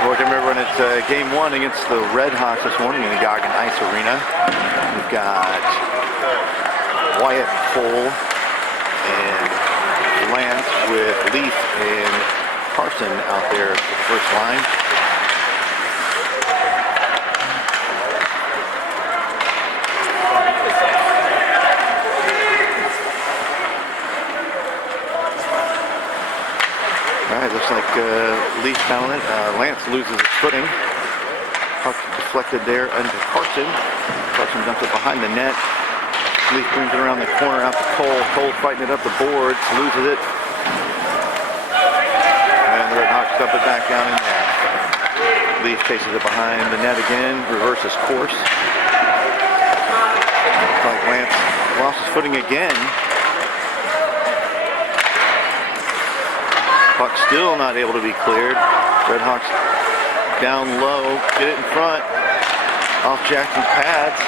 Welcome everyone. It's game one against the Redhawks this morning in the Goggin Ice Arena. We've got Wyatt, Cole, and Lance with Leaf and Carson out there for the first line. Alright, looks like Leaf found it. Lance loses his footing. Puck deflected there under Carson. Carson dumps it behind the net. Leaf brings it around the corner out to Cole. Cole fighting it up the boards, loses it. And the Redhawks dump it back down in there. Leaf chases it behind the net again, reverses course. Looks like Lance lost his footing again. Puck still not able to be cleared. Redhawks down low, get it in front, off Jackson's pads.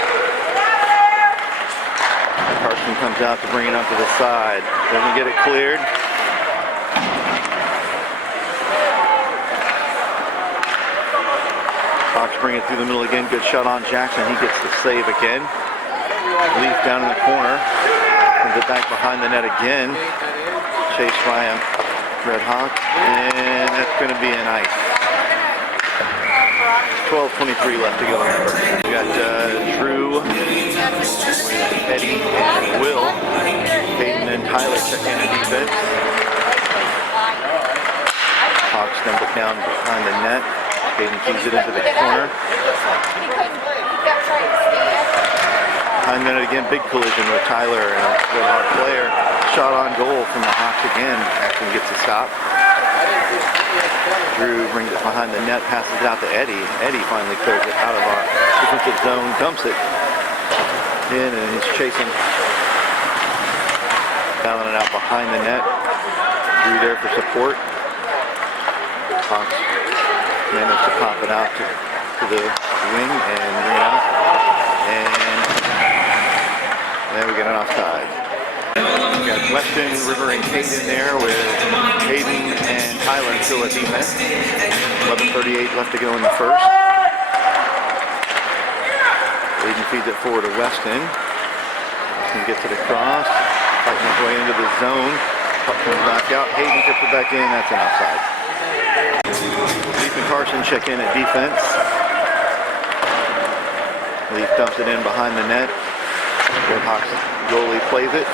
Carson comes out to bring it up to the side. Doesn't get it cleared. Hawks bring it through the middle again. Good shot on Jackson. He gets the save again. Leaf down in the corner. Brings it back behind the net again. Chased by him. Redhawks, and that's going to be an ice. 12:23 left to go. We got Drew, Eddie, and Will. Hayden and Tyler check in at defense. Hawks dump it down behind the net. Hayden keeps it into the corner. Behind the net again, big collision with Tyler and a Redhawk player. Shot on goal from the Hawks again. Actually gets a stop. Drew brings it behind the net, passes it out to Eddie. Eddie finally clears it out of our defensive zone, dumps it in, and he's chasing. Bailing it out behind the net. Drew there for support. Hawks managed to pop it out to the wing and bring it out. And then we get an offside. We've got Weston, River, and Hayden there with Hayden and Tyler still at defense. 11:38 left to go in the first. Hayden feeds it forward to Weston. Weston gets it across, fighting his way into the zone. Puck comes back out. Hayden gets it back in. That's an offside. Leaf and Carson check in at defense. Leaf dumps it in behind the net. Redhawks goalie plays it.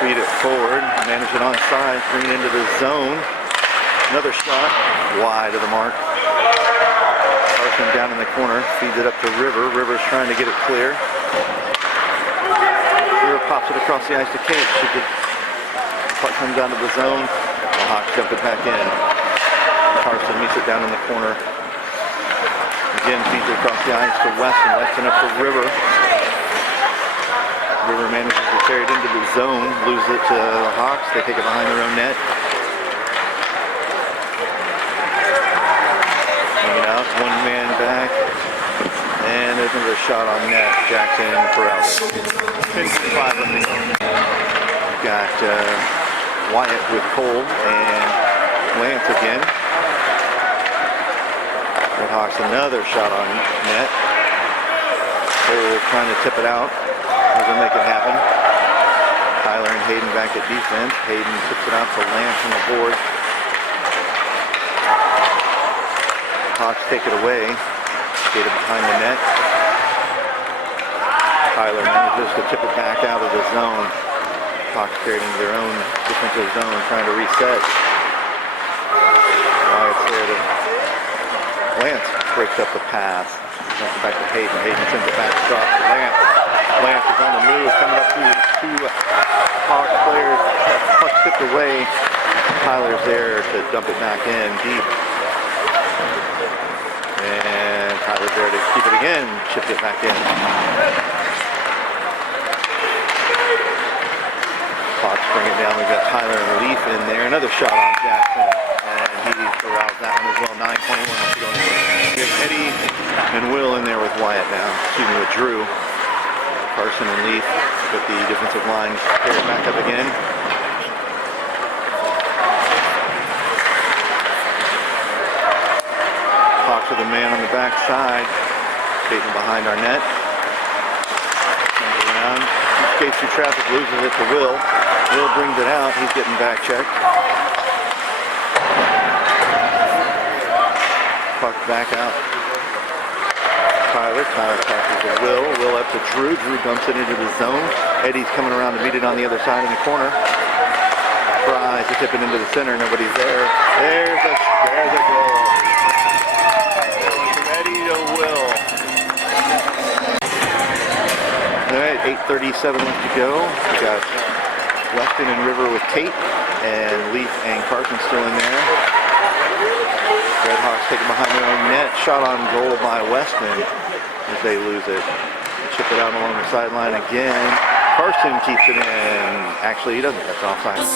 Feed it forward, manage it on side, bring it into the zone. Another shot, wide of the mark. Carson down in the corner, feeds it up to River. River's trying to get it clear. River pops it across the ice to Kate. Puck comes down to the zone. The Hawks dump it back in. Carson meets it down in the corner. Again, feeds it across the ice to Weston. Weston up to River. River manages to carry it into the zone, loses it to the Hawks. They take it behind their own net. Bring it out, one man back. And there's another shot on net. Jackson Peralta. 55 left to go. We've got Wyatt with Cole and Lance again. Redhawks another shot on net. Cole trying to tip it out. Doesn't make it happen. Tyler and Hayden back at defense. Hayden tips it out to Lance on the board. Hawks take it away. Get it behind the net. Tyler manages to tip it back out of the zone. Hawks carried into their own defensive zone, trying to reset. Wyatt's there to Lance breaks up the pass. Back to Hayden. Hayden sends it back across to Lance. Lance is on the move, coming up through two Hawks players. Puck tipped away. Tyler's there to dump it back in deep. And Tyler's there to keep it again, chip it back in. Hawks bring it down. We've got Tyler and Leaf in there. Another shot on Jackson. And he corrals that one as well. 9:21 left to go in the first. We have Eddie and Will in there with Wyatt now. Excuse me, with Drew. Carson and Leaf with the defensive line paired back up again. Hawks with a man on the backside, skating behind our net. Comes around, skates through traffic, loses it to Will. Will brings it out, he's getting back checked. Puck back out. Tyler passes to Will. Will up to Drew. Drew dumps it into the zone. Eddie's coming around to meet it on the other side in the corner. Tries to tip it into the center. Nobody's there. There's a goal. From Eddie to Will. All right, 8:37 left to go. We got Weston and River with Tate, and Leaf and Carson still in there. Redhawks taken behind their own net. Shot on goal by Weston as they lose it. They chip it out along the sideline again. Carson keeps it in. Actually, he doesn't. That's offside. We'll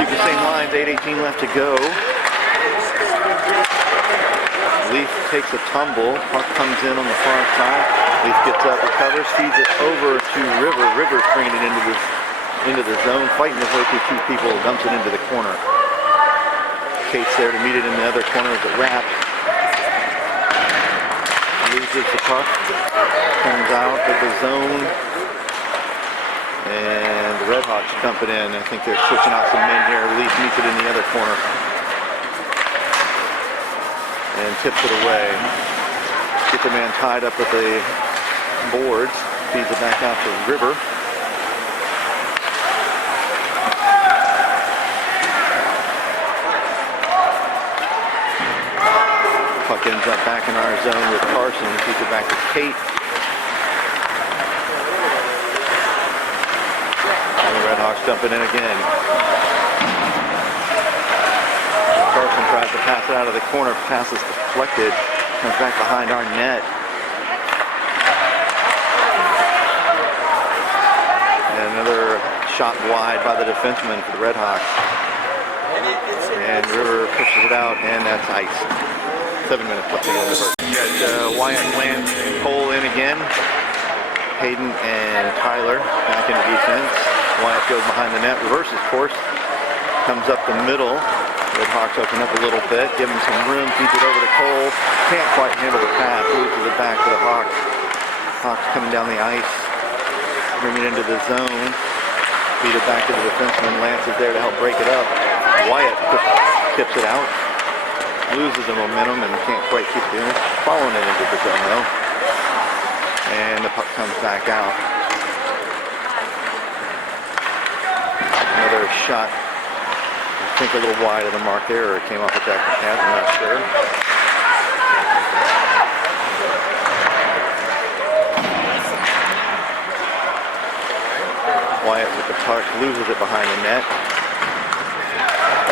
keep the same lines. 8:18 left to go. Leaf takes a tumble. Puck comes in on the far side. Leaf gets up, recovers, feeds it over to River. River's bringing it into the zone, fighting his way through two people, dumps it into the corner. Kate's there to meet it in the other corner as it wraps. Loses the puck. Comes out of the zone. And the Redhawks dump it in. I think they're switching out some men here. Leaf meets it in the other corner. And tips it away. Gets the man tied up with the boards. Feeds it back out to River. Puck ends up back in our zone with Carson. He feeds it back to Kate. And the Redhawks dump it in again. Carson tries to pass it out of the corner. Pass is deflected. Comes back behind our net. And another shot wide by the defenseman for the Redhawks. And River pushes it out, and that's ice. 7 minutes left to go in the first. We got Wyatt, Lance, and Cole in again. Hayden and Tyler back into defense. Wyatt goes behind the net, reverses course, comes up the middle. Redhawks open up a little bit, give him some room, feeds it over to Cole. Can't quite handle the pass, loses it back to the Hawks. Hawks coming down the ice, bring it into the zone, feed it back to the defenseman. Lance is there to help break it up. Wyatt tips it out. Loses the momentum and can't quite keep doing it. Following it into the zone though. And the puck comes back out. Another shot, I think a little wide of the mark there, or it came off a jacket pad, I'm not sure. Wyatt with the puck, loses it behind the net.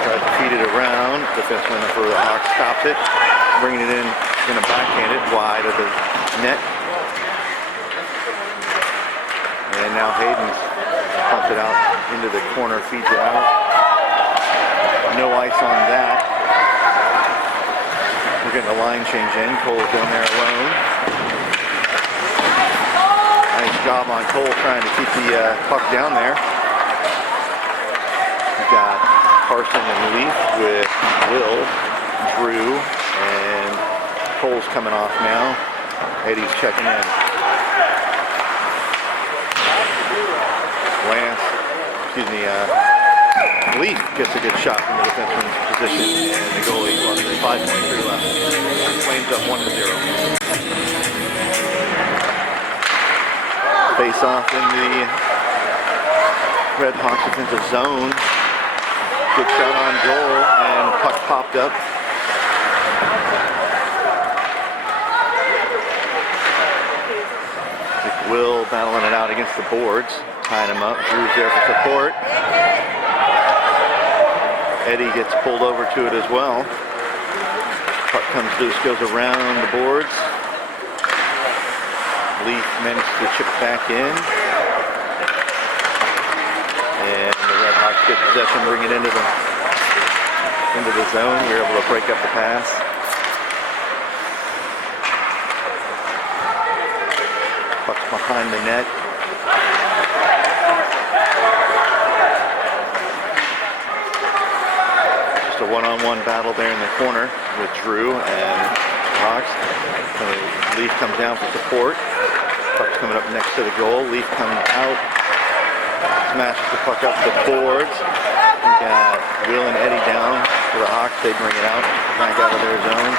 Tries to feed it around. Defenseman for the Hawks stops it, bringing it in, going to backhand it wide of the net. And now Hayden pumps it out into the corner, feeds it out. No ice on that. We're getting a line change in. Cole's down there alone. Nice job on Cole trying to keep the puck down there. We've got Carson and Leaf with Will, Drew, and Cole's coming off now. Eddie's checking in. Leaf gets a good shot from the defenseman's position, and the goalie, well, there's 5.3 left. Flames up 1-0. Face off in the Redhawks defensive zone. Good shot on goal, and puck popped up. Will battling it out against the boards, tying him up. Drew's there for support. Eddie gets pulled over to it as well. Puck comes loose, goes around the boards. Leaf manages to chip it back in. And the Redhawks get possession, bring it into the zone. We're able to break up the pass. behind the net. Just a one-on-one battle there in the corner with Drew and Hawks. Leaf comes down for support. Puck's coming up next to the goal. Leaf comes out. Smashes the puck up the boards. We got Will and Eddie down for the Hawks. They bring it out, back out of their zone.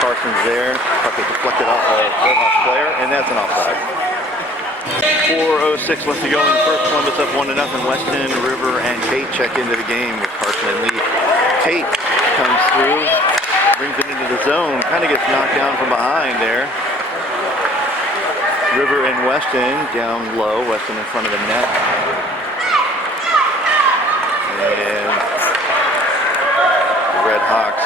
Carson's there. Puck is deflected off a Redhawks player, and that's an offside. 4:06 left to go in the first. Columbus up 1-0. Weston, River, and Tate check into the game with Carson and Leaf. Tate comes through, brings it into the zone, kind of gets knocked down from behind there. River and Weston down low. Weston in front of the net. And the Redhawks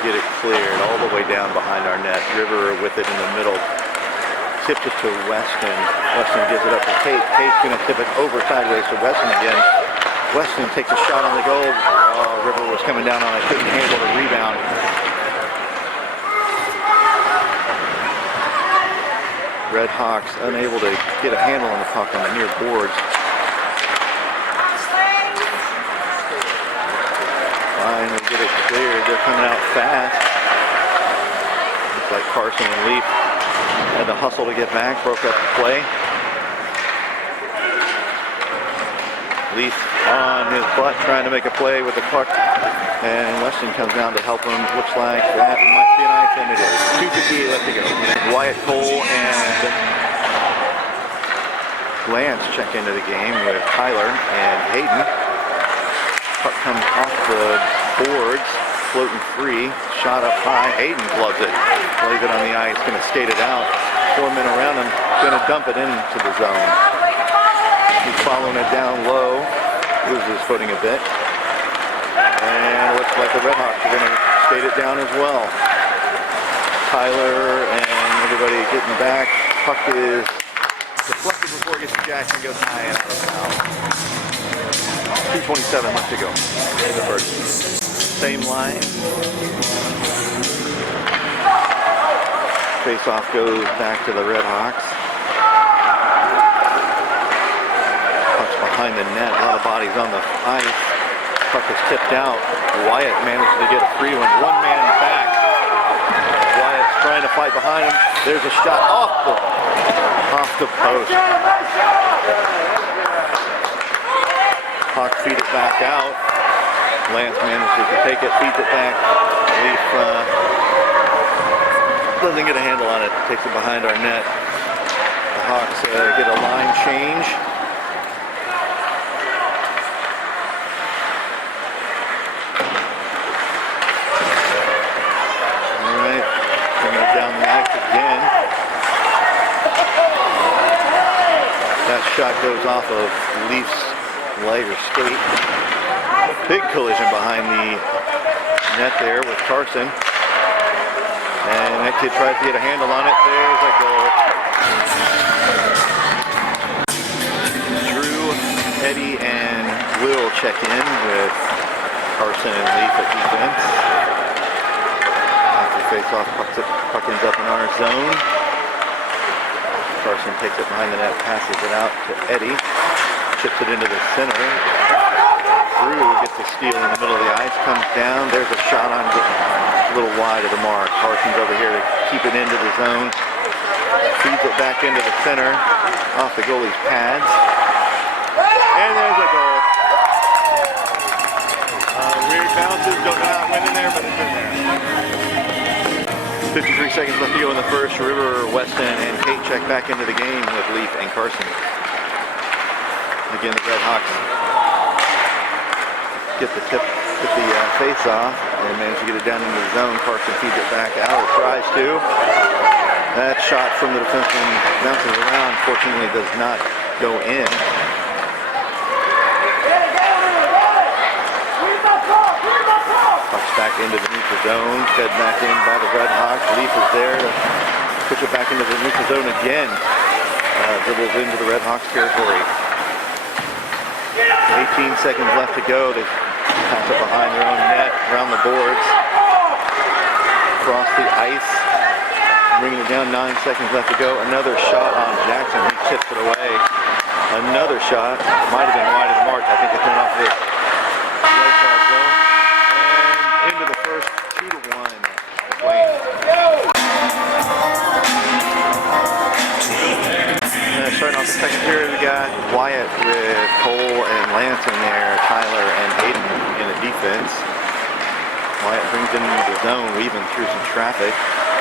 get it cleared all the way down behind our net. River with it in the middle. Tips it to Weston. Weston gives it up to Tate. Tate's going to tip it over sideways to Weston again. Weston takes a shot on the goal. River was coming down on it. Couldn't handle the rebound. Redhawks unable to get a handle on the puck on the near boards. Finally get it cleared. They're coming out fast. Looks like Carson and Leaf had to hustle to get back. Broke up the play. Leaf on his butt trying to make a play with the puck. And Weston comes down to help him. Looks like that might be an ice, and it is. 2:58 left to go. Wyatt Cole and Lance check into the game with Tyler and Hayden. Puck comes off the boards, floating free. Shot up high. Hayden gloves it. Lays it on the ice. Going to skate it out. 4 men around him. Going to dump it into the zone. He's following it down low. Loses his footing a bit. And it looks like the Redhawks are going to skate it down as well. Tyler and everybody getting back. Puck is deflected before it gets to Jackson, goes high and out of bounds. 2:27 left to go in the first. Same line. Face-off goes back to the Redhawks. Puck's behind the net. A lot of bodies on the ice. Puck is tipped out. Wyatt manages to get a free one. One man back. Wyatt's trying to fight behind him. There's a shot off the post. Puck feeds it back out. Lance manages to take it, feeds it back. Leaf doesn't get a handle on it. Takes it behind our net. The Hawks get a line change. Down the ice again. That shot goes off of Leaf's leg or skate. Big collision behind the net there with Carson. And that kid tries to get a handle on it. There's a goal. Drew, Eddie, and Will check in with Carson and Leaf at defense. Face-off, puck ends up in our zone. Carson takes it behind the net, passes it out to Eddie, chips it into the center. Drew gets a steal in the middle of the ice, comes down. There's a shot on a little wide of the mark. Carson's over here to keep it into the zone. Feeds it back into the center, off the goalie's pads. And there's a goal. Weird bounces, don't know how it went in there, but it's in there. 53 seconds left to go in the first. River, Weston, and Tate check back into the game with Leaf and Carson. Again, the Redhawks get the face off and manage to get it down into the zone. Carson feeds it back out, or tries to. That shot from the defenseman bounces around, fortunately does not go in. Puck's back into the neutral zone, fed back in by the Redhawks. Leaf is there to push it back into the neutral zone again. Dribbles into the Redhawks territory. 18 seconds left to go. They pass it behind their own net, around the boards, across the ice. bringing it down, 9 seconds left to go. Another shot on Jackson, he tips it away. Another shot, might have been wide of the mark. I think it went off the right side zone. And into the first, 2-1. Starting off the second period, we got Wyatt with Cole and Lance in there, Tyler and Hayden in the defense. Wyatt brings it into the zone, weaving through some traffic.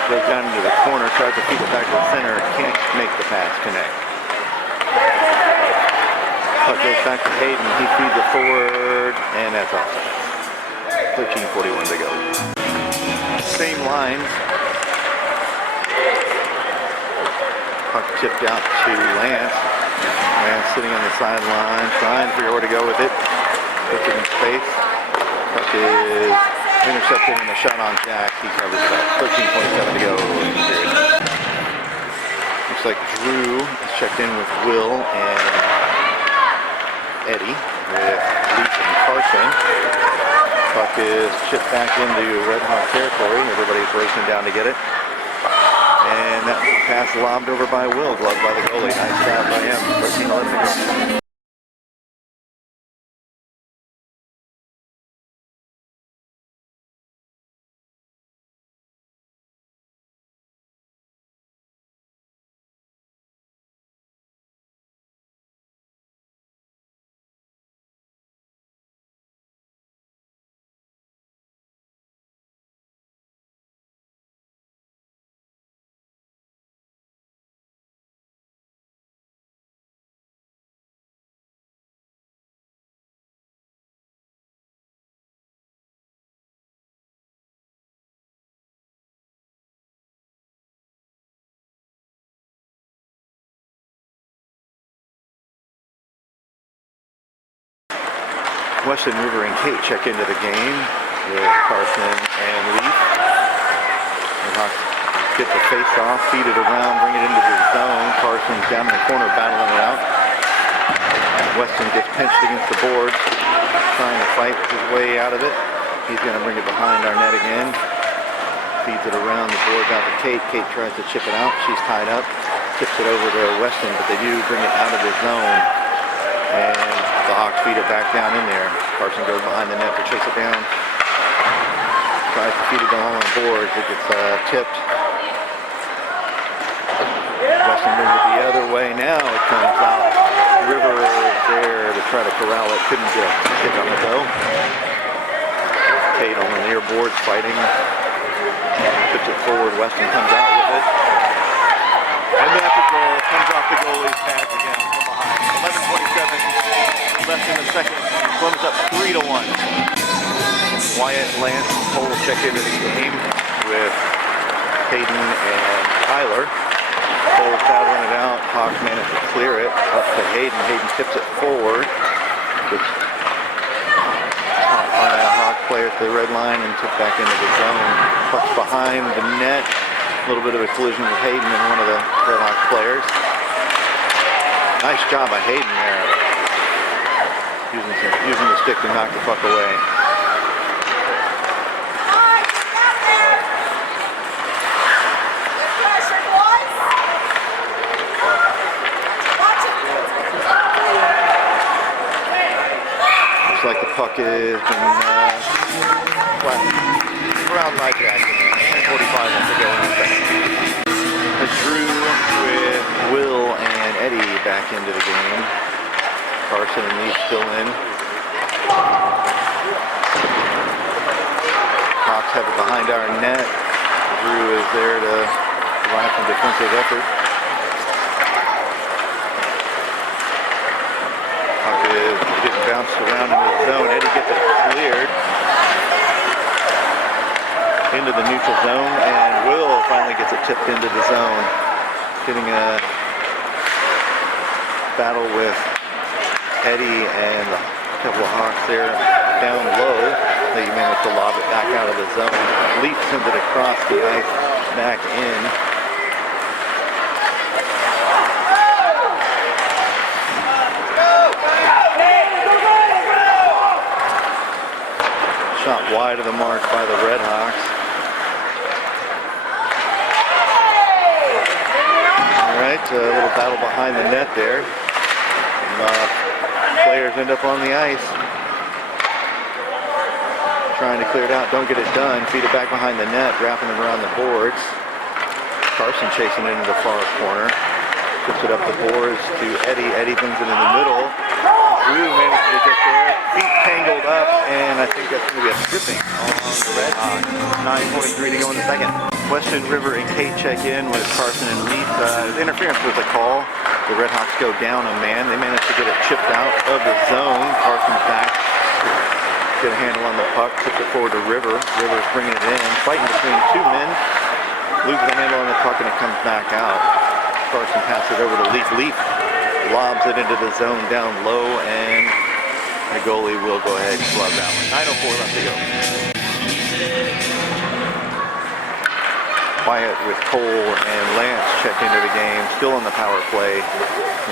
Goes down into the corner, tries to feed it back to the center, can't make the pass connect. Puck goes back to Hayden, he feeds it forward, and that's offside. 13:41 to go. Same lines. Puck tipped out to Lance. Lance sitting on the sideline, trying to figure out where to go with it. Puts it in space. Puck is intercepted and a shot on Jack. He covers it up. 13:27 to go. Looks like Drew is checked in with Will and Eddie with Leaf and Carson. Puck is chipped back into Redhawk territory. Everybody's racing down to get it. And that pass lobbed over by Will, gloved by the goalie. Nice job by him. 13:11 to go. Weston, River, and Kate check into the game with Carson and Leaf. And Hawks get the face off, feed it around, bring it into the zone. Carson's down in the corner battling it out. Weston gets pinched against the boards, trying to fight his way out of it. He's going to bring it behind our net again. Feeds it around the boards out to Kate. Kate tries to chip it out. She's tied up. Tips it over to Weston, but they do bring it out of the zone. And the Hawks feed it back down in there. Carson goes behind the net to chase it down. Tries to feed it along the boards. It gets tipped. Weston brings it the other way. Now it comes out. River is there to try to corral it. Couldn't get a kick on the go. Kate on the near boards fighting. Puts it forward. Weston comes out with it. And that's a goal. Comes off the goalie's pads again from behind. 11:27 left in the second. Columbus up 3-1. Wyatt, Lance, Cole check into the game with Hayden and Tyler. Cole battling it out. Hawks managed to clear it up to Hayden. Hayden tips it forward. Gets caught by a Hawk player at the red line and tipped back into the zone. Puck's behind the net. A little bit of a collision with Hayden and one of the Redhawks players. Nice job by Hayden there. Using the stick to knock the puck away. Looks like the puck has been around my jacket. 10:45 left to go in the second. Drew with Will and Eddie back into the game. Carson and Leaf still in. Hawks have it behind our net. Drew is there to provide some defensive effort. Hawk is getting bounced around in the zone. Eddie gets it cleared into the neutral zone, and Will finally gets it tipped into the zone. Getting a battle with Eddie and a couple of Hawks there down low. They managed to lob it back out of the zone. Leaf sends it across the ice back in. Shot wide of the mark by the Redhawks. little battle behind the net there. And, players end up on the ice. Trying to clear it out, don't get it done. Feed it back behind the net, wrapping it around the boards. Carson chasing it into the far corner. Puts it up the boards to Eddie. Eddie brings it in the middle. Drew manages to get there. Feet tangled up, and I think that's going to be a stripping on the Redhawks. 9:43 to go in the second. Weston, River, and Kate check in with Carson and Leaf. Interference was a call. The Redhawks go down a man. They manage to get it chipped out of the zone. Carson's back. Get a handle on the puck. Tips it forward to River. River's bringing it in. Fighting between two men. Loses the handle on the puck, and it comes back out. Carson passes it over to Leaf. Leaf lobs it into the zone down low, and the goalie will go ahead and glove that one. 9:04 left to go. Wyatt with Cole and Lance check into the game. Still on the power play.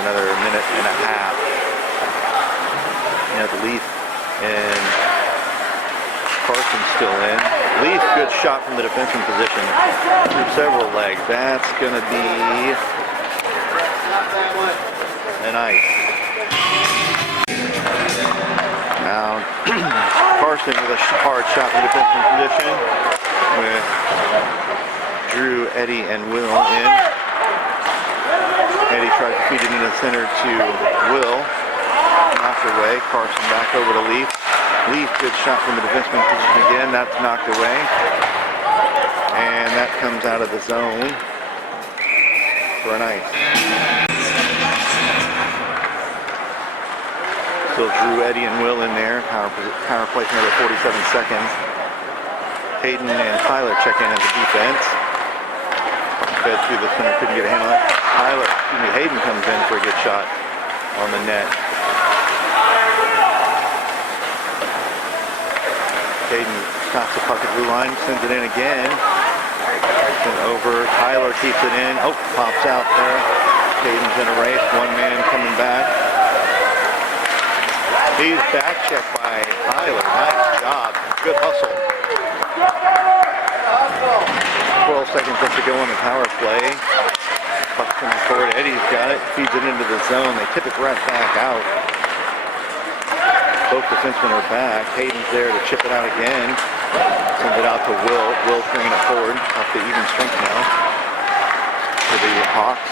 Another minute and a half. You have Leaf and Carson still in. Leaf, good shot from the defensive position through several legs. That's going to be an ice. Now Carson with a hard shot from the defensive position with Drew, Eddie, and Will in. Eddie tries to feed it in the center to Will. Knocked away. Carson back over to Leaf. Leaf, good shot from the defenseman position again. That's knocked away. And that comes out of the zone for an ice. Still Drew, Eddie, and Will in there. Power play for another 47 seconds. Hayden and Tyler check in at the defense. Fed through the center, couldn't get a handle on it. Hayden comes in for a good shot on the net. Hayden stops the puck at blue line, sends it in again. And over, Tyler keeps it in. Oh, pops out there. Hayden's in a race, one man coming back. He's back checked by Tyler. Nice job. Good hustle. 12 seconds left to go on the power play. Puck coming forward. Eddie's got it. Feeds it into the zone. They tip it right back out. Both defensemen are back. Hayden's there to chip it out again. Sends it out to Will. Will's bringing it forward. Up to even strength now for the Hawks.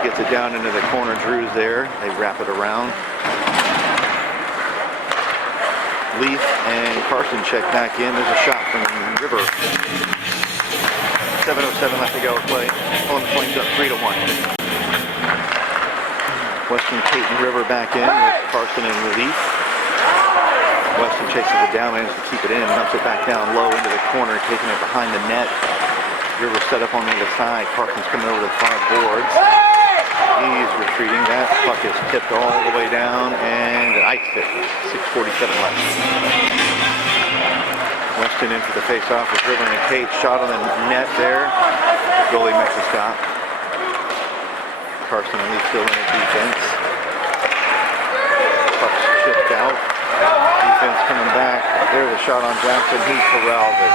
He gets it down into the corner. Drew's there. They wrap it around. Leaf and Carson check back in. There's a shot from River. 7:07 left to go. Play. Pulling the Flames up 3-1. Weston, Kate, and River back in with Carson and Leaf. Weston chases it down, manages to keep it in, dumps it back down low into the corner, taking it behind the net. River set up on the other side. Carson's coming over to the far boards. He's retreating. That puck is tipped all the way down, and an ice hit. 6:47 left. Weston in for the face-off with River and Kate. Shot on the net there. The goalie makes a stop. Carson and Lee still in the defense. Puck's chipped out. Defense coming back. There's a shot on Jackson. He corralled it.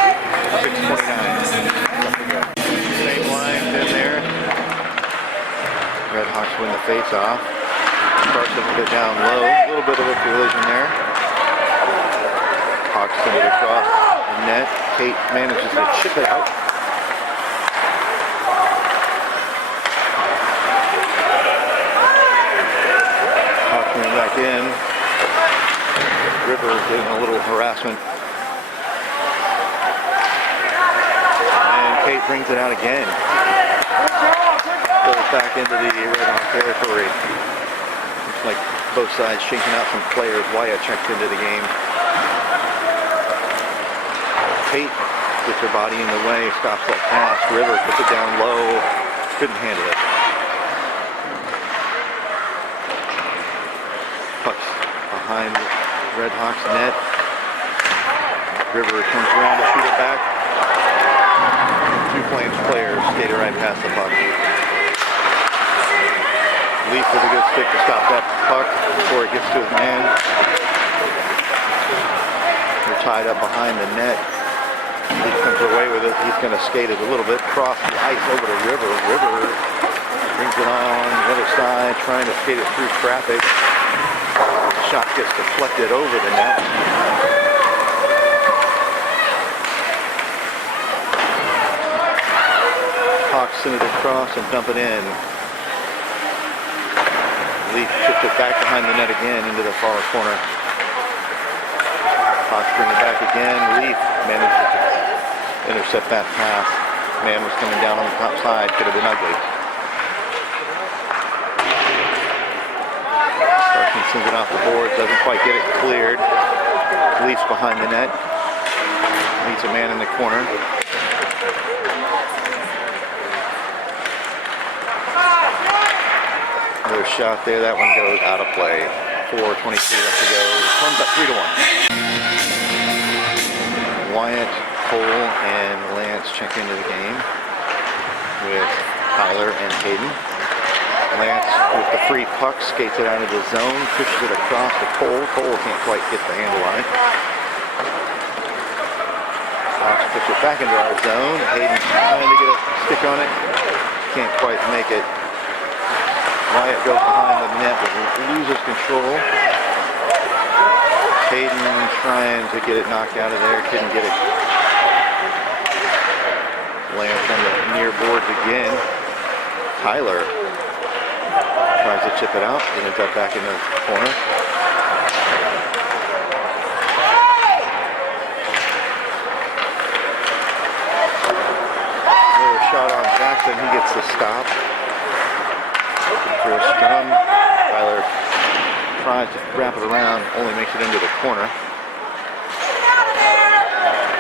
6:29. Same lines in there. Redhawks win the face-off. Carson with it down low. A little bit of a collision there. Hawks send it across the net. Kate manages to chip it out. Hawks coming back in. River getting a little harassment. And Kate brings it out again. Goes back into the Redhawk territory. Looks like both sides shaking out some players. Wyatt checked into the game. Kate gets her body in the way, stops that pass. River puts it down low. Couldn't handle it. Puck's behind Redhawks net. River comes around to shoot it back. Two Flames players skated right past the puck. Leaf with a good stick to stop that puck before it gets to his man. They're tied up behind the net. Leaf comes away with it. He's going to skate it a little bit, cross the ice over to River. River Brings it on the other side, trying to skate it through traffic. Shot gets deflected over the net. Hawks send it across and dump it in. Leaf chips it back behind the net again into the far corner. Hawks bring it back again. Leaf manages to intercept that pass. Man was coming down on the top side. Could have been ugly. Carson sends it off the boards. Doesn't quite get it cleared. Leaf's behind the net. Leaves a man in the corner. Another shot there. That one goes out of play. 4:23 left to go. Comes up 3-1. Wyatt, Cole, and Lance check into the game with Tyler and Hayden. Lance with the free puck skates it out of the zone, pushes it across to Cole. Cole can't quite get the handle on it. Hawks push it back into our zone. Hayden trying to get a stick on it. Can't quite make it. Wyatt goes behind the net but loses control. Hayden trying to get it knocked out of there. Couldn't get it. Lance on the near boards again. Tyler tries to chip it out. Ends up back in the corner. Another shot on Jackson. He gets the stop. For a scrum. Tyler tries to wrap it around. Only makes it into the corner.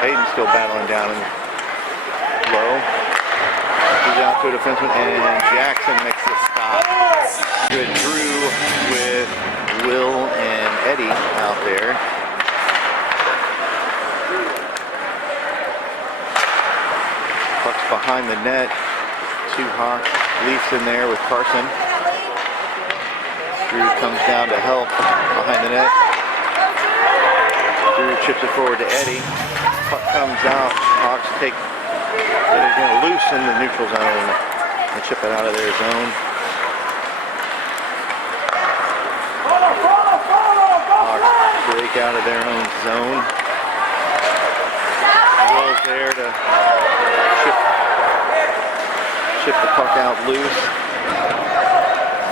Hayden's still battling down in low. He's out to a defenseman, and Jackson makes the stop. Good Drew with Will and Eddie out there. Puck's behind the net. Two Hawks. Leafs in there with Carson. Drew comes down to help behind the net. Drew chips it forward to Eddie. Puck comes out. Hawks take it. They're going to loosen the neutral zone and chip it out of their zone. Hawks break out of their own zone. Will's there to chip the puck out loose.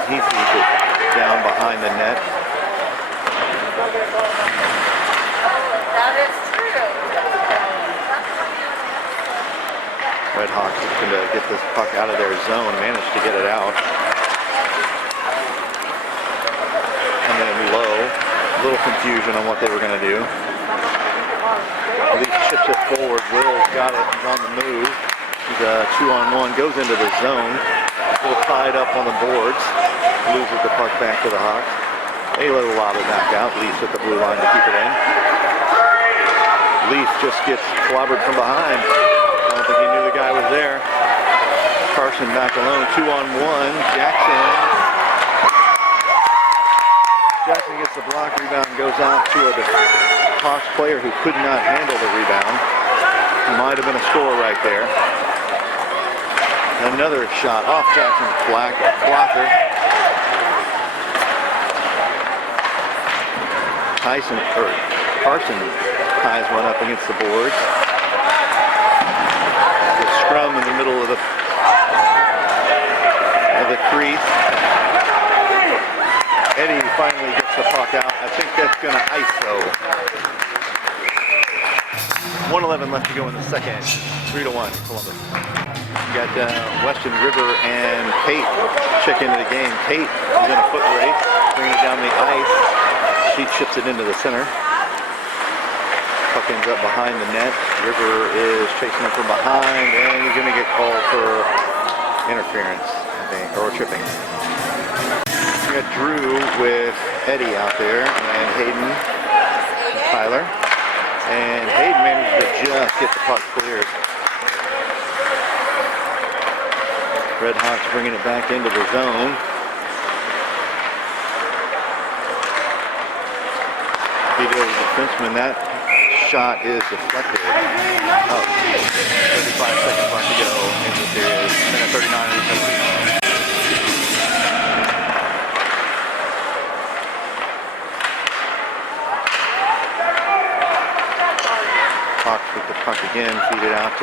He feeds it down behind the net. That is true. Redhawks looking to get this puck out of their zone, managed to get it out. And then low, a little confusion on what they were going to do. Leaf chips it forward. Will's got it. He's on the move. He's a 2-on-1, goes into the zone. A little tied up on the boards. Loses the puck back to the Hawks. A little lob it back out. Leafs at the blue line to keep it in. Leaf just gets clobbered from behind. I don't think he knew the guy was there. Carson back alone. 2-on-1. Jackson gets the block. Rebound goes out to a Hawks player who could not handle the rebound. Might have been a score right there. Another shot off Jackson's blocker. Carson ties one up against the boards. The scrum in the middle of the crease. Eddie finally gets the puck out. I think that's going to ISO. 1:11 left to go in the second. 3-1 Columbus. You got Weston River and Tate check into the game. Tate is in a foot race, bringing it down the ice. She chips it into the center. Puck ends up behind the net. River is chasing him from behind, and he's going to get called for interference, I think, or tripping. You got Drew with Eddie out there, and Hayden and Tyler. And Hayden managed to just get the puck cleared. Redhawks bringing it back into the zone. Beat over the defenseman. That shot is deflected. 35 seconds left to go in the series. Minute 39 in the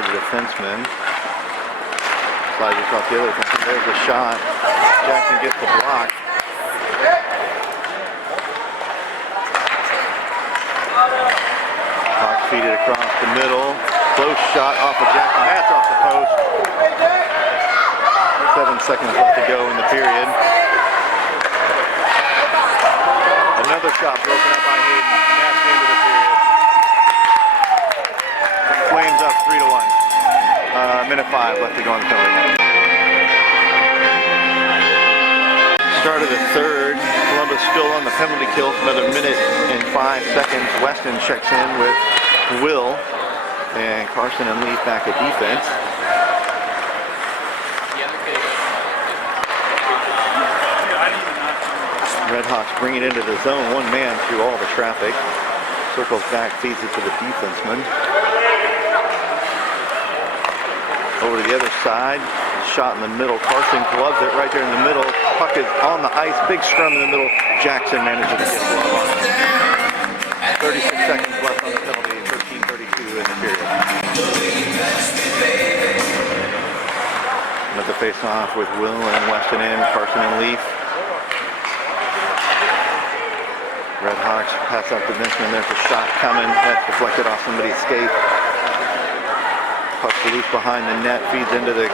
to the defenseman. Slides just off the other defenseman. There's a shot. Jackson gets the block. Hawks feed it across the middle. Close shot off of Jackson. That's off the post. 7 seconds left to go in the period. Another shot broken up by Hayden. And that's the end of the period. Flames up 3-1. Minute 5 left to go on the penalty. Start of the third. Columbus still on the penalty kill for another minute and 5 seconds. Weston checks in with Will. And Carson and Leaf back at defense. Redhawks bring it into the zone. One man through all the traffic. Circles back, feeds it to the defenseman. Over to the other side. Shot in the middle. Carson gloves it right there in the middle. Puck is on the ice. Big scrum in the middle. Jackson manages to get the glove on it. 36 seconds left on the penalty. 13:32 in the period. Another face-off with Will and Weston in. Carson and Leaf. Redhawks pass up the defenseman. There's a shot coming. That's deflected off somebody's skate. Puck's loose behind the net. Feeds into the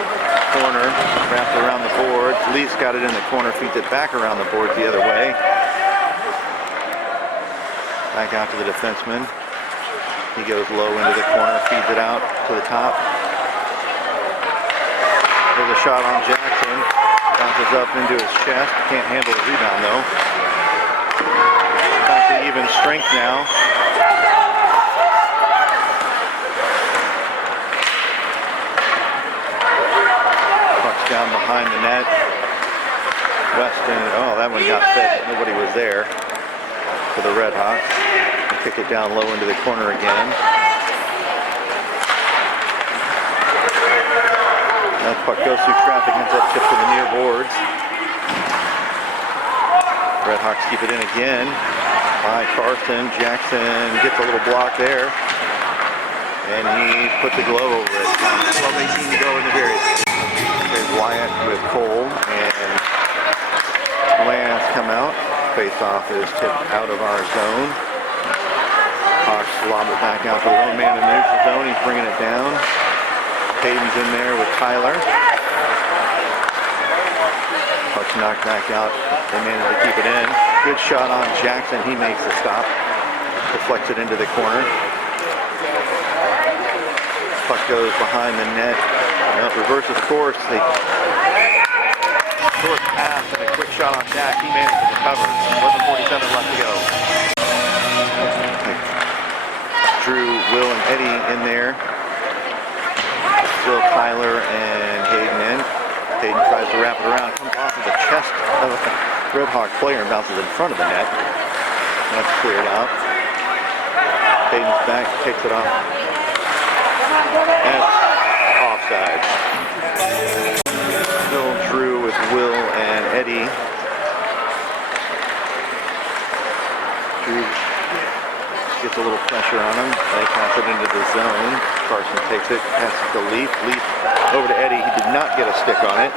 corner. Wrapped around the boards. Leaf's got it in the corner. Feeds it back around the boards the other way. Back out to the defenseman. He goes low into the corner. Feeds it out to the top. There's a shot on Jackson. Bounces up into his chest. Can't handle the rebound though. Back to even strength now. Puck's down behind the net. Weston, oh, that one got fed. Nobody was there for the Redhawks. Kick it down low into the corner again. That puck goes through traffic, ends up tipped to the near boards. Redhawks keep it in again by Carson. Jackson gets a little block there. And he put the glove over it. 12:18 to go in the period. There's Wyatt with Cole and Lance come out. Face-off is tipped out of our zone. Hawks lob it back out to the lone man in the neutral zone. He's bringing it down. Hayden's in there with Tyler. Puck's knocked back out. They manage to keep it in. Good shot on Jackson. He makes the stop. Deflects it into the corner. Puck goes behind the net. Reverses course. They short pass and a quick shot on Jack. He manages to cover. 11:47 left to go. Drew, Will, and Eddie in there. Will, Tyler, and Hayden in. Hayden tries to wrap it around, comes off of the chest of a Redhawk player and bounces in front of the net. That's cleared out. Hayden's back, takes it off. That's offside. Still Drew with Will and Eddie. Drew gets a little pressure on him. They pass it into the zone. Carson takes it, passes to Leaf. Leaf over to Eddie. He did not get a stick on it.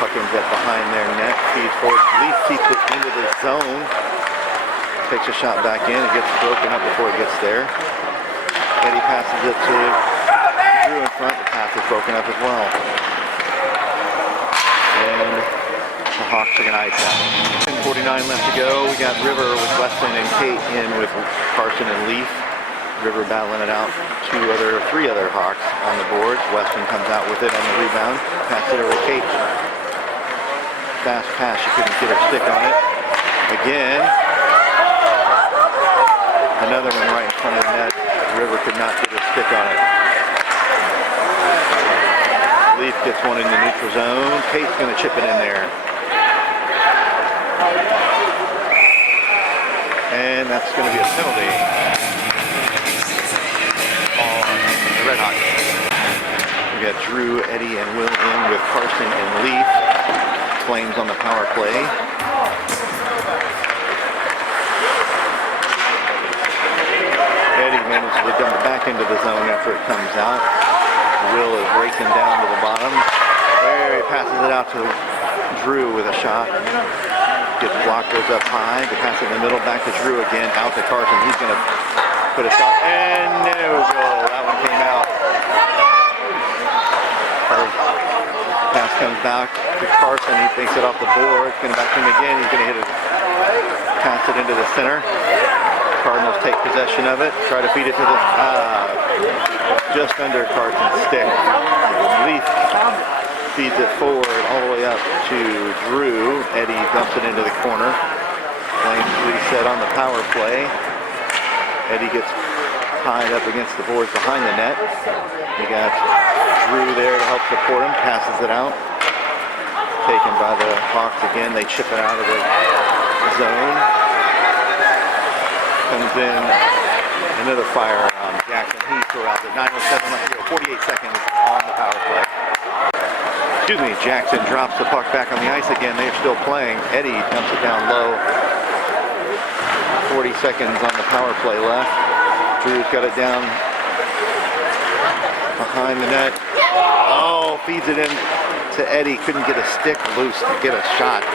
Puck ends up behind their net. Feeds forward. Leaf keeps it into the zone. Takes a shot back in. It gets broken up before it gets there. Eddie passes it to Drew in front. The pass is broken up as well. And the Hawks are going to ice out. 10:49 left to go. We got River with Weston and Kate in with Carson and Leaf. River battling it out. Three other Hawks on the boards. Weston comes out with it on the rebound. Pass it over to Kate. Fast pass. She couldn't get her stick on it. Again. Another one right in front of the net. River could not get her stick on it. Leaf gets one in the neutral zone. Kate's going to chip it in there. And that's going to be a penalty on the Redhawks. We got Drew, Eddie, and Will in with Carson and Leaf. Flames on the power play. Eddie manages to dump it back into the zone after it comes out. Will is racing down to the bottom. There he passes it out to Drew with a shot. Gets blocked, goes up high. They pass it in the middle, back to Drew again, out to Carson. He's going to put a shot, and no goal. That one came out. Pass comes back to Carson. He takes it off the board. It's going to back to him again. He's going to hit it, pass it into the center. Cardinals take possession of it. Try to feed it to the just under Carson's stick. Leaf feeds it forward all the way up to Drew. Eddie dumps it into the corner. Flames reset on the power play. Eddie gets tied up against the boards behind the net. We got Drew there to help support him. Passes it out. Taken by the Hawks again. They chip it out of the zone. Comes in another fire on Jackson. He threw out the 9:07 left to go. 48 seconds on the power play. Excuse me, Jackson drops the puck back on the ice again. They're still playing. Eddie dumps it down low. 40 seconds on the power play left. Drew's got it down behind the net. Oh, feeds it in to Eddie. Couldn't get a stick loose to get a shot.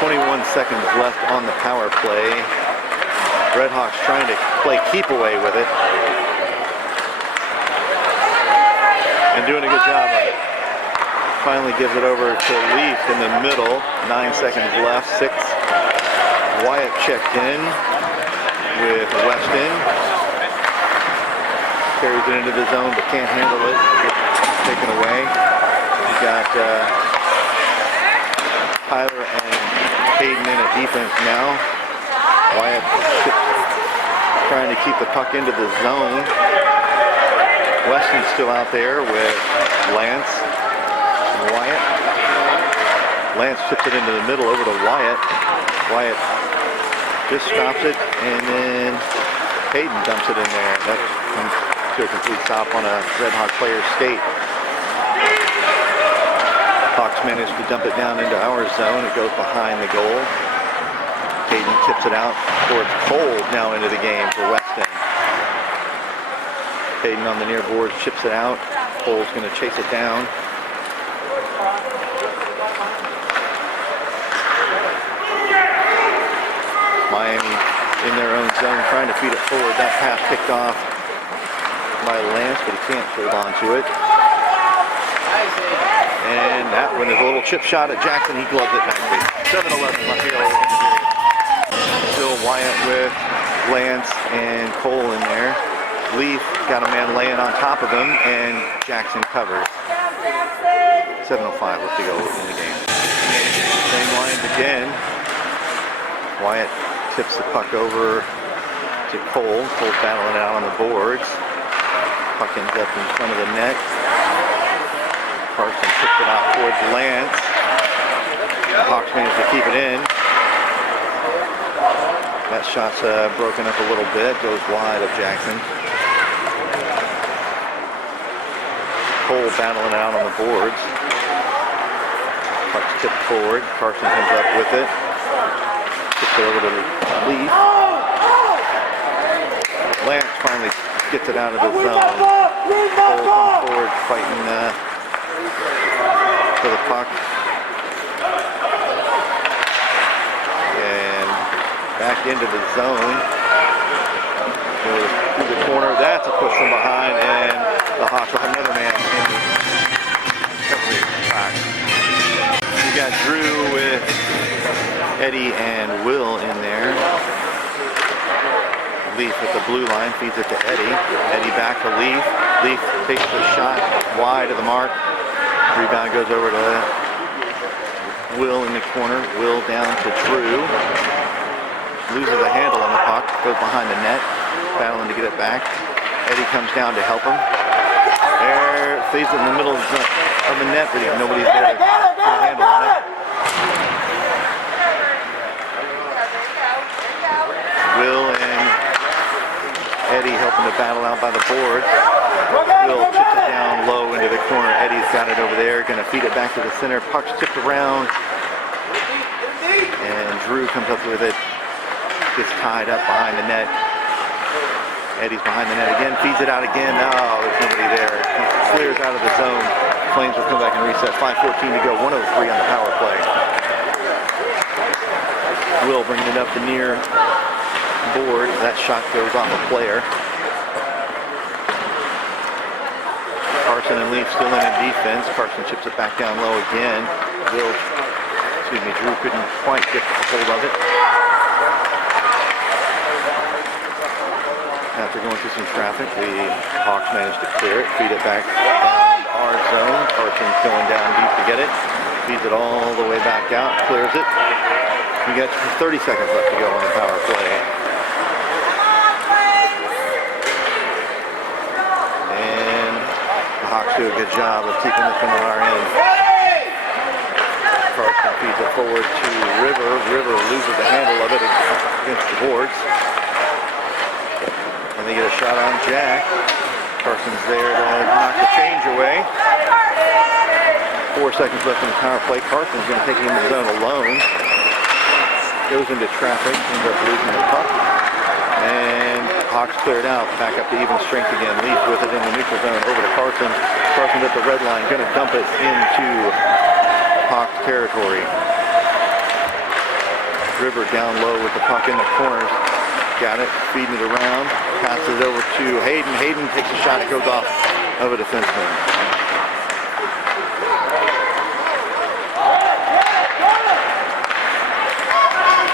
21 seconds left on the power play. Redhawks trying to play keep away with it. And doing a good job of it. Finally gives it over to Leaf in the middle. 9 seconds left. 6. Wyatt checked in with Weston. Carries it into the zone but can't handle it. Gets taken away. We got Tyler and Hayden in at defense now. Wyatt trying to keep the puck into the zone. Weston's still out there with Lance and Wyatt. Lance chips it into the middle over to Wyatt. Wyatt just stops it, and then Hayden dumps it in there. That comes to a complete stop on a Redhawk player's skate. Hawks managed to dump it down into our zone. It goes behind the goal. Hayden tips it out towards Cole now into the game for Weston. Hayden on the near boards chips it out. Cole's going to chase it down. Miami in their own zone trying to feed it forward. That pass picked off by Lance, but he can't hold on to it. And that one is a little chip shot at Jackson. He gloves it nicely. 7-11 left to go. Still Wyatt with Lance and Cole in there. Leaf got a man laying on top of him, and Jackson covers. 7:05 left to go in the game. Same lines again. Wyatt tips the puck over to Cole. Cole's battling it out on the boards. Puck ends up in front of the net. Carson tips it out towards Lance. The Hawks manage to keep it in. That shot's broken up a little bit. Goes wide of Jackson. Cole battling it out on the boards. Puck's tipped forward. Carson comes up with it. Tips it over to Leaf. Lance finally gets it out of the zone. Cole comes forward fighting for the puck. And back into the zone. Goes through the corner. That's a push from behind, and the Hawks will have another man in the recovery box. We got Drew with Eddie and Will in there. Leaf at the blue line, feeds it to Eddie. Eddie back to Leaf. Leaf takes the shot wide of the mark. Rebound goes over to Will in the corner. Will down to Drew. Loses the handle on the puck. Goes behind the net. Battling to get it back. Eddie comes down to help him. There, stays in the middle of the net, but nobody's there to put a handle on it. Will and Eddie helping to battle out by the board. Will chips it down low into the corner. Eddie's got it over there. Going to feed it back to the center. Puck's tipped around. and Drew comes up with it, gets tied up behind the net. Eddie's behind the net again, feeds it out again. Oh, there's nobody there. He clears out of the zone. Flames will come back and reset. 5:14 to go, 103 on the power play. Will bringing it up the near board. That shot goes off a player. Carson and Leaf still in defense. Carson chips it back down low again. Drew couldn't quite get a hold of it. After going through some traffic, the Hawks managed to clear it, feed it back down our zone. Carson's going down deep to get it. Feeds it all the way back out, clears it. We got 30 seconds left to go on the power play. And the Hawks do a good job of keeping this one on our end. Carson feeds it forward to River. River loses the handle of it against the boards. And they get a shot on Jack. Carson's there to knock the change away. 4 seconds left in the power play. Carson's going to take it in the zone alone. Goes into traffic, ends up losing the puck. And Hawks cleared out, back up to even strength again. Leaf with it in the neutral zone, over to Carson. Carson's at the red line, going to dump it into Hawks territory. River down low with the puck in the corners. Got it, feeding it around, passes over to Hayden. Hayden takes a shot, it goes off of a defenseman.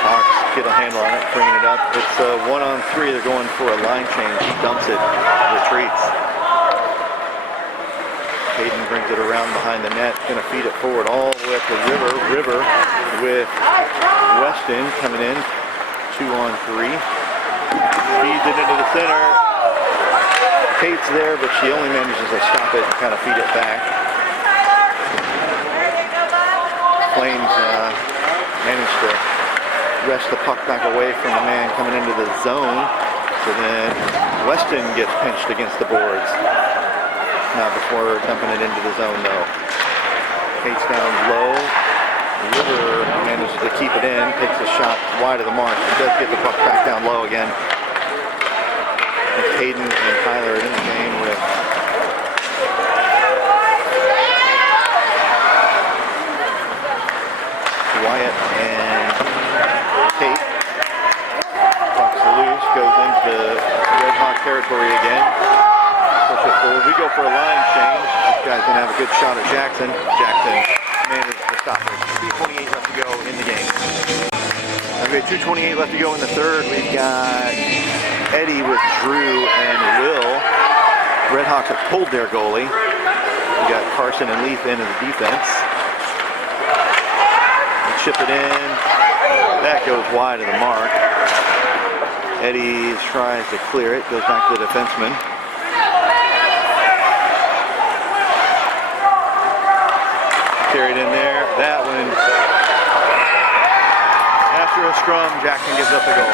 Hawks get a handle on it, bringing it up. It's 1-on-3, they're going for a line change. He dumps it, retreats. Hayden brings it around behind the net, gonna feed it forward all the way up to River. River with Weston coming in, 2-on-3. Feeds it into the center. Kate's there, but she only manages to stop it and kind of feed it back. Flames manage to wrest the puck back away from the man coming into the zone. So then Weston gets pinched against the boards. Not before dumping it into the zone though. Kate's down low. River manages to keep it in, takes a shot wide of the mark. He does get the puck back down low again. And Hayden and Tyler are in the game with Wyatt and Kate. Puck's loose, goes into Redhawk territory again. Push it forward. We go for a line change. This guy's going to have a good shot at Jackson. Jackson manages to stop it. 2:28 left to go in the game. Okay, 2:28 left to go in the third. We've got Eddie with Drew and Will. Redhawks have pulled their goalie. We got Carson and Leaf into the defense. They chip it in. That goes wide of the mark. Eddie tries to clear it. Goes back to the defenseman. Carried in there. That one. After a scrum, Jackson gives up the goal.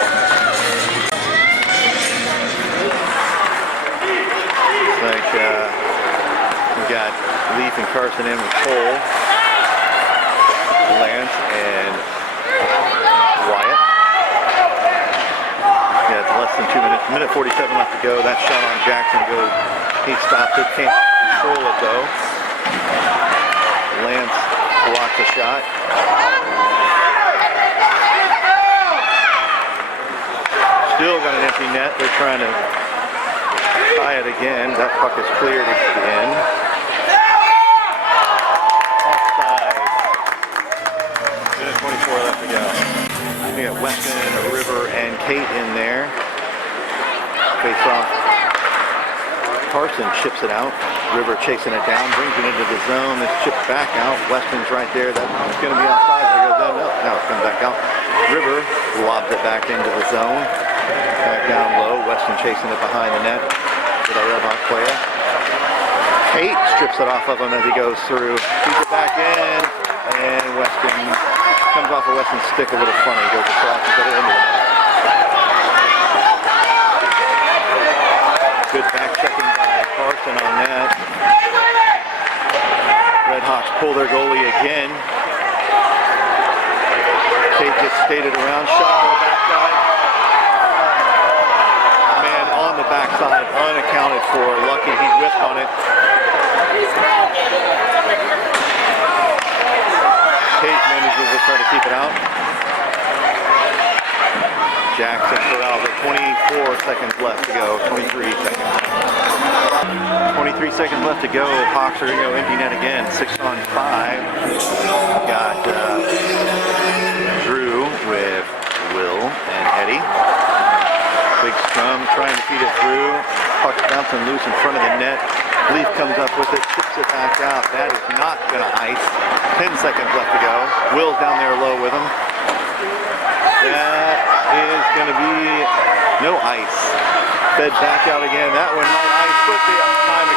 Looks like we got Leaf and Carson in with Cole, Lance, and Wyatt. Yeah, it's less than 2 minutes. Minute 47 left to go. That shot on Jackson goes. He stops it. Can't control it though. Lance blocks the shot. Still got an empty net. They're trying to tie it again. That puck is cleared again. Offside. Minute 24 left to go. We got Weston, River, and Kate in there. Face off. Carson chips it out. River chasing it down, brings it into the zone. It's chipped back out. Weston's right there. That's going to be outside. It goes down. No, now it comes back out. River lobs it back into the zone. Back down low. Weston chasing it behind the net with a Redhawk player. Kate strips it off of him as he goes through. Feeds it back in. And Weston comes off of Weston's stick a little funny. Goes across and put it into the net. Good back checking by Carson on that. Redhawks pull their goalie again. Kate gets skated around, shot on the backside. Man on the backside, unaccounted for. Lucky he whipped on it. Tate manages to try to keep it out. Jackson corrals it. 24 seconds left to go. 23 seconds. 23 seconds left to go. Hawks are going to go empty net again. 6 on 5. Got Drew with Will and Eddie. Big scrum, trying to feed it through. Puck bouncing loose in front of the net. Leaf comes up with it, tips it back out. That is not going to ice. 10 seconds left to go. Will's down there low with him. That is going to be no ice. Fed back out again. That one might ice, but the time